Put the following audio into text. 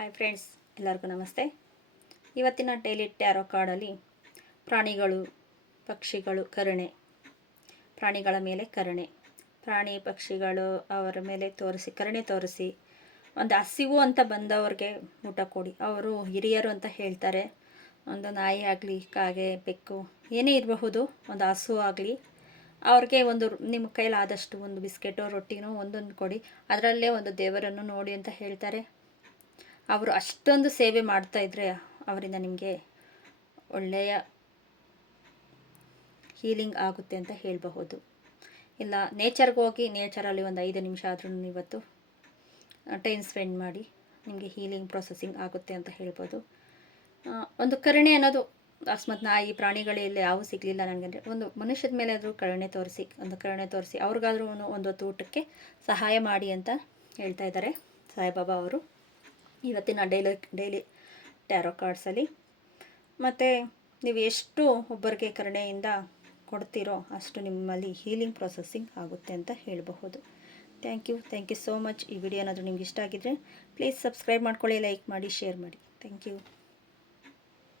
Hi friends, ಎಲ್ಲರಿಗೂ ನಮಸ್ತೆ. ಇವತ್ತಿನ ಡೈಲಿ ಟ್ಯಾರೋ ಕಾರ್ಡಲ್ಲಿ ಪ್ರಾಣಿಗಳು, ಪಕ್ಷಿಗಳು, ಕರುಣೆ, ಪ್ರಾಣಿಗಳ ಮೇಲೆ ಕರುಣೆ, ಪ್ರಾಣಿ ಪಕ್ಷಿಗಳು ಅವರ ಮೇಲೆ ಕರುಣೆ ತೋರಿಸಿ ಒಂದು ಹಸಿವು ಅಂತ ಬಂದವ್ರಿಗೆ ಊಟ ಕೊಡಿ. ಅವರು ಹಿರಿಯರು ಅಂತ ಹೇಳ್ತಾರೆ. ಒಂದು ನಾಯಿ ಆಗಲಿ, ಕಾಗೆ, ಬೆಕ್ಕು ಏನೇ ಇರಬಹುದು, ಒಂದು ಹಸು ಆಗಲಿ, ಅವ್ರಿಗೆ ಒಂದು ನಿಮ್ಮ ಕೈಲಾದಷ್ಟು ಒಂದು ಬಿಸ್ಕೆಟೋ ರೊಟ್ಟಿನೋ ಒಂದೊಂದು ಕೊಡಿ. ಅದರಲ್ಲೇ ಒಂದು ದೇವರನ್ನು ನೋಡಿ ಅಂತ ಹೇಳ್ತಾರೆ. ಅವರು ಅಷ್ಟೊಂದು ಸೇವೆ ಮಾಡ್ತಾಯಿದ್ರೆ ಅವರಿಂದ ನಿಮಗೆ ಒಳ್ಳೆಯ ಹೀಲಿಂಗ್ ಆಗುತ್ತೆ ಅಂತ ಹೇಳಬಹುದು. ಇಲ್ಲ ನೇಚರ್ಗೆ ಹೋಗಿ ನೇಚರಲ್ಲಿ ಒಂದು 5 ನಿಮಿಷ ಆದ್ರೂ ಇವತ್ತು ಟೈಮ್ ಸ್ಪೆಂಡ್ ಮಾಡಿ ನಿಮಗೆ ಹೀಲಿಂಗ್ ಪ್ರೊಸೆಸಿಂಗ್ ಆಗುತ್ತೆ ಅಂತ ಹೇಳ್ಬೋದು. ಒಂದು ಕರುಣೆ ಅನ್ನೋದು ಅಕಸ್ಮಾತ್ ನಾಯಿ ಪ್ರಾಣಿಗಳಲ್ಲಿ ಯಾವೂ ಸಿಗಲಿಲ್ಲ ನನಗೆ, ಒಂದು ಮನುಷ್ಯದ ಮೇಲೆ ಆದರೂ ಕರುಣೆ ತೋರಿಸಿ ಅವ್ರಿಗಾದ್ರೂ ಒಂದು ಹೊತ್ತು ಊಟಕ್ಕೆ ಸಹಾಯ ಮಾಡಿ ಅಂತ ಹೇಳ್ತಾ ಇದ್ದಾರೆ ಸಾಯಿಬಾಬಾ ಅವರು ಇವತ್ತಿನ ಡೈಲಿ ಟ್ಯಾರೋ ಕಾರ್ಡ್ಸಲ್ಲಿ. ಮತ್ತು ನೀವು ಎಷ್ಟು ಒಬ್ಬರಿಗೆ ಕರುಣೆಯಿಂದ ಕೊಡ್ತೀರೋ ಅಷ್ಟು ನಿಮ್ಮಲ್ಲಿ ಹೀಲಿಂಗ್ ಪ್ರೊಸೆಸಿಂಗ್ ಆಗುತ್ತೆ ಅಂತ ಹೇಳಬಹುದು. Thank you so much. ಈ ವಿಡಿಯೋ ಏನಾದರೂ ನಿಮ್ಗೆ ಇಷ್ಟ ಆಗಿದ್ದರೆ ಪ್ಲೀಸ್ ಸಬ್ಸ್ಕ್ರೈಬ್ ಮಾಡ್ಕೊಳ್ಳಿ, ಲೈಕ್ ಮಾಡಿ, ಶೇರ್ ಮಾಡಿ. Thank you.